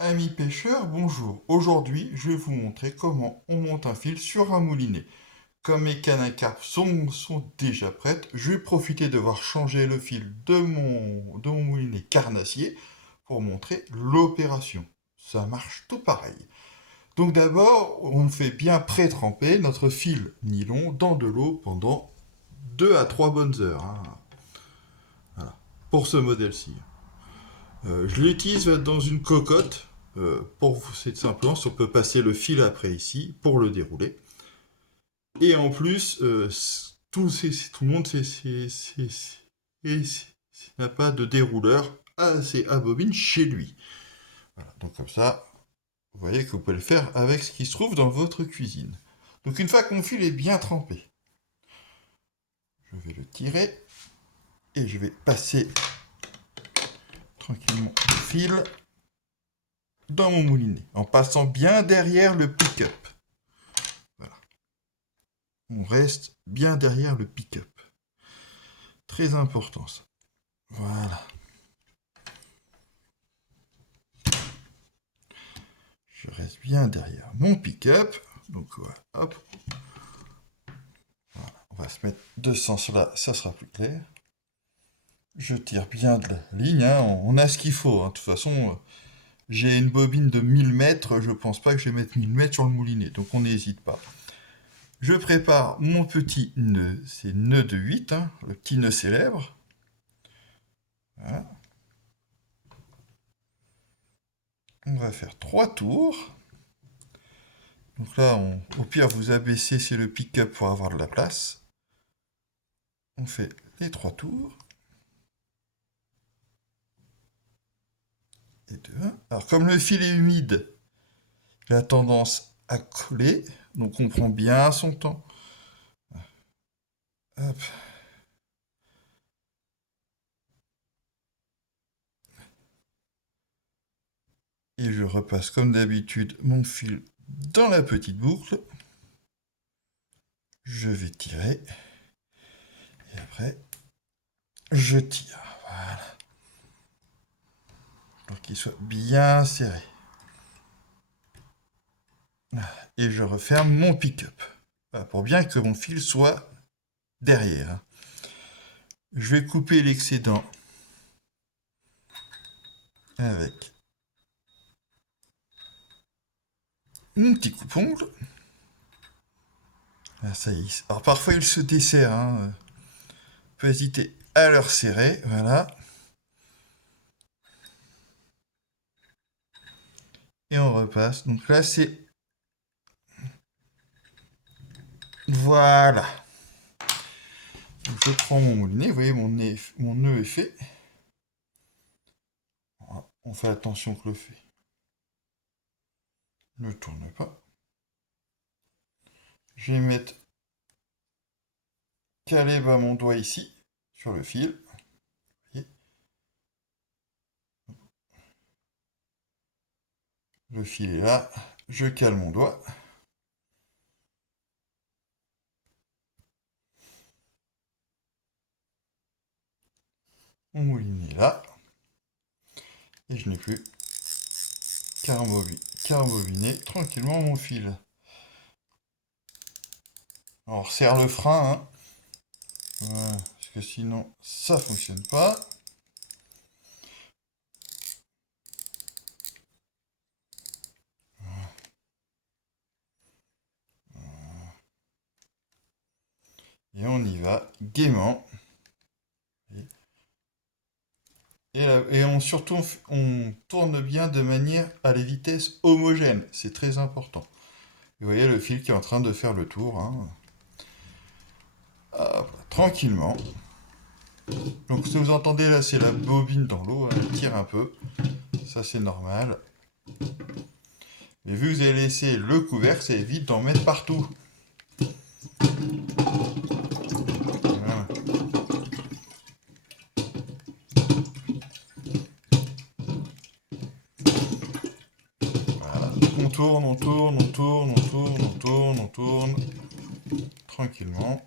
Amis pêcheurs, bonjour. Aujourd'hui, je vais vous montrer comment on monte un fil sur un moulinet. Comme mes cannes à carpe sont déjà prêtes, je vais profiter de voir changer le fil de mon moulinet carnassier pour montrer l'opération. Ça marche tout pareil. Donc d'abord, on fait bien pré-tremper notre fil nylon dans de l'eau pendant 2 à 3 bonnes heures, hein. Voilà. Pour ce modèle-ci. Je l'utilise dans une cocotte. C'est simplement si on peut passer le fil après ici pour le dérouler. Et en plus, tout le monde n'a pas de dérouleur assez à bobine chez lui. Voilà, donc comme ça, vous voyez que vous pouvez le faire avec ce qui se trouve dans votre cuisine. Donc une fois que mon fil est bien trempé, je vais le tirer et je vais passer tranquillement le fil dans mon moulinet en passant bien derrière le pick-up. Voilà. On reste bien derrière le pick-up. Très important ça. Voilà. Je reste bien derrière mon pick-up. Donc voilà, hop. Voilà. On va se mettre de ce sens-là, ça sera plus clair. Je tire bien de la ligne, hein. On a ce qu'il faut, hein. De toute façon, j'ai une bobine de 1000 mètres, je pense pas que je vais mettre 1000 mètres sur le moulinet, donc on n'hésite pas. Je prépare mon petit nœud, c'est nœud de 8, hein, le petit nœud célèbre. Voilà. On va faire 3 tours. Donc là, au pire, vous abaissez, c'est le pick-up pour avoir de la place. On fait les 3 tours. Et 2. Alors, comme le fil est humide, il a tendance à coller. Donc, on prend bien son temps. Hop. Et je repasse comme d'habitude mon fil dans la petite boucle. Je vais tirer. Et après, je tire. Voilà. Pour qu'il soit bien serré. Et je referme mon pick-up. Voilà, pour bien que mon fil soit derrière. Je vais couper l'excédent avec mon petit coupe-ongle. Ah, ça y est. Alors parfois il se dessert, hein. Faut hésiter à le resserrer, voilà. Et on repasse. Donc là c'est... Voilà. Donc, je prends mon moulinet, vous voyez mon nœud est fait. On fait attention que le fait ne tourne pas. Je vais mettre calé bas mon doigt ici, sur le fil. Voyez. Le fil est là, je cale mon doigt. Mon moulinet est là. Et je n'ai plus qu'à rembobiner tranquillement mon fil. On resserre le frein, hein. Voilà, parce que sinon ça fonctionne pas. Et on y va gaiement. Surtout, on tourne bien de manière à les vitesses homogènes. C'est très important. Vous voyez le fil qui est en train de faire le tour, hein. Hop, tranquillement. Donc ce que vous entendez là, c'est la bobine dans l'eau. Elle tire un peu. Ça, c'est normal. Mais vu que vous avez laissé le couvercle, ça évite d'en mettre partout. Voilà. Voilà. On tourne, on tourne, on tourne, on tourne, on tourne, on tourne. Tranquillement.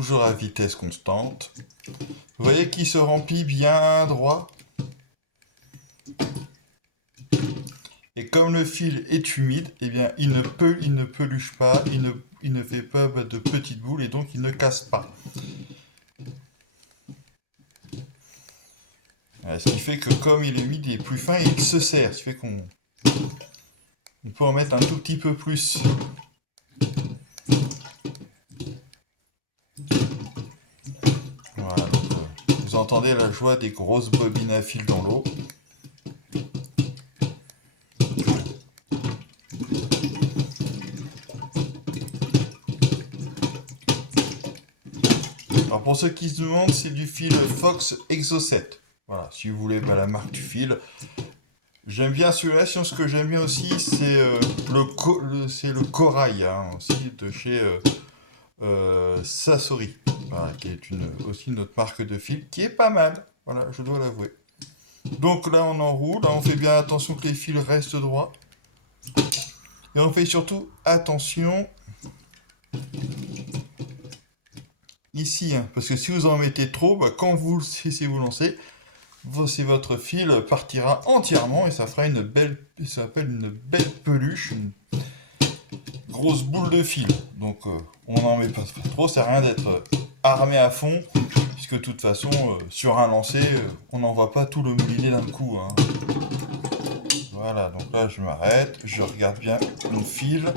toujours à vitesse constante. Vous voyez qu'il se remplit bien droit. Et comme le fil est humide, eh bien, il ne peluche pas, il ne fait pas de petites boules et donc il ne casse pas. Ce qui fait que comme il est humide, il est plus fin et il se serre. Ce qui fait qu'on peut en mettre un tout petit peu plus. Voilà, donc, vous entendez la joie des grosses bobines à fil dans l'eau. Alors pour ceux qui se demandent, c'est du fil Fox Exo 7. Voilà, si vous voulez la marque du fil. J'aime bien celui-là, sinon ce que j'aime bien aussi, c'est le corail, hein, aussi de chez Sasori, voilà, qui est aussi une autre marque de fil, qui est pas mal, voilà, je dois l'avouer. Donc là on enroule, là on fait bien attention que les fils restent droits. Et on fait surtout attention ici, hein, parce que si vous en mettez trop, quand vous le cessez vous lancer, votre fil partira entièrement et ça fera ça s'appelle une belle peluche, une grosse boule de fil. Donc on n'en met pas trop, ça sert à rien d'être armé à fond, puisque de toute façon, sur un lancer, on n'envoie pas tout le moulinet d'un coup, hein. Voilà, donc là je m'arrête, je regarde bien mon fil.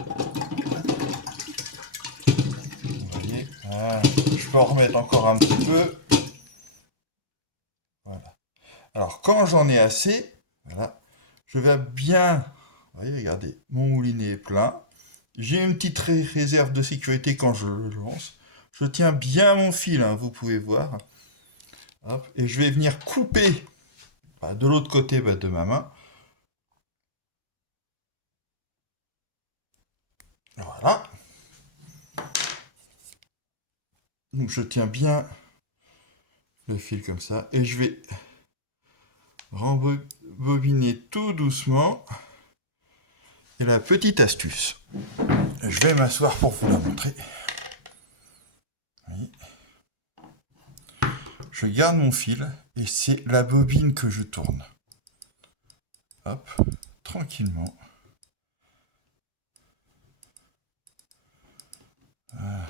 Vous voyez, voilà. Je peux en remettre encore un petit peu. Voilà. Alors quand j'en ai assez, voilà, je vais bien, vous voyez, regardez, mon moulinet est plein. J'ai une petite réserve de sécurité quand je le lance. Je tiens bien mon fil, hein, vous pouvez voir. Hop, et je vais venir couper de l'autre côté de ma main. Voilà. Donc je tiens bien le fil comme ça. Et je vais rembobiner tout doucement. Et la petite astuce. Je vais m'asseoir pour vous la montrer. Oui. Je garde mon fil et c'est la bobine que je tourne. Hop, tranquillement. Voilà.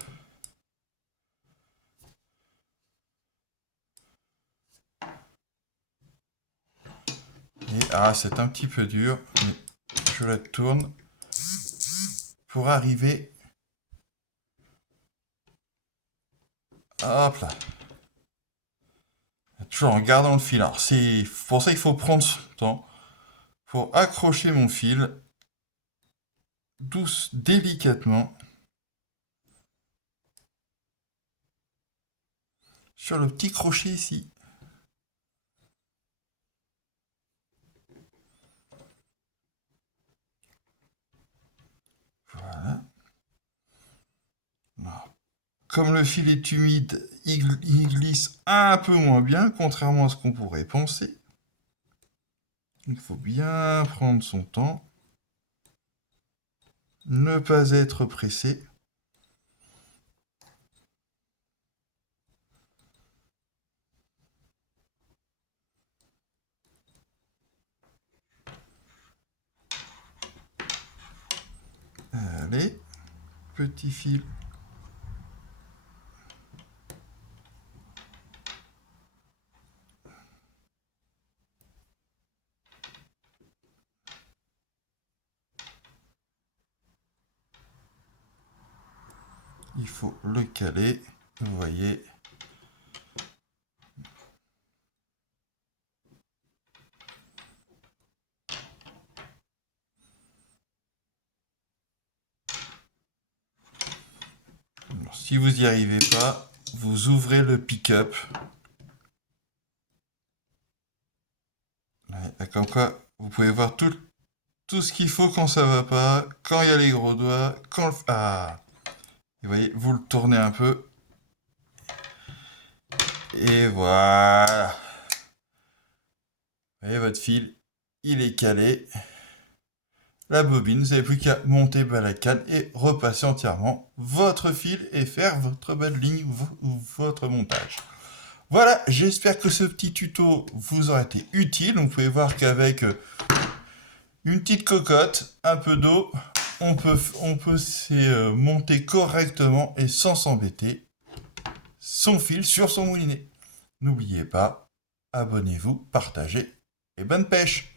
Et c'est un petit peu dur, mais je la tourne pour arriver. Hop là. Toujours en gardant le fil. Alors c'est pour ça qu'il faut prendre son temps pour accrocher mon fil délicatement sur le petit crochet ici. Voilà. Comme le fil est humide, il glisse un peu moins bien, contrairement à ce qu'on pourrait penser. Il faut bien prendre son temps, ne pas être pressé. Allez, petit fil. Il faut le caler, vous voyez. Si vous n'y arrivez pas, vous ouvrez le pick-up. Comme quoi, vous pouvez voir tout ce qu'il faut quand ça va pas, quand il y a les gros doigts, quand le... Ah! Et vous voyez, vous le tournez un peu. Et voilà. Vous voyez, votre fil, il est calé. la bobine. Vous n'avez plus qu'à monter la canne et repasser entièrement votre fil et faire votre belle ligne ou votre montage. Voilà, j'espère que ce petit tuto vous aura été utile. Donc, vous pouvez voir qu'avec une petite cocotte, un peu d'eau, on peut monter correctement et sans s'embêter son fil sur son moulinet. N'oubliez pas, abonnez-vous, partagez et bonne pêche!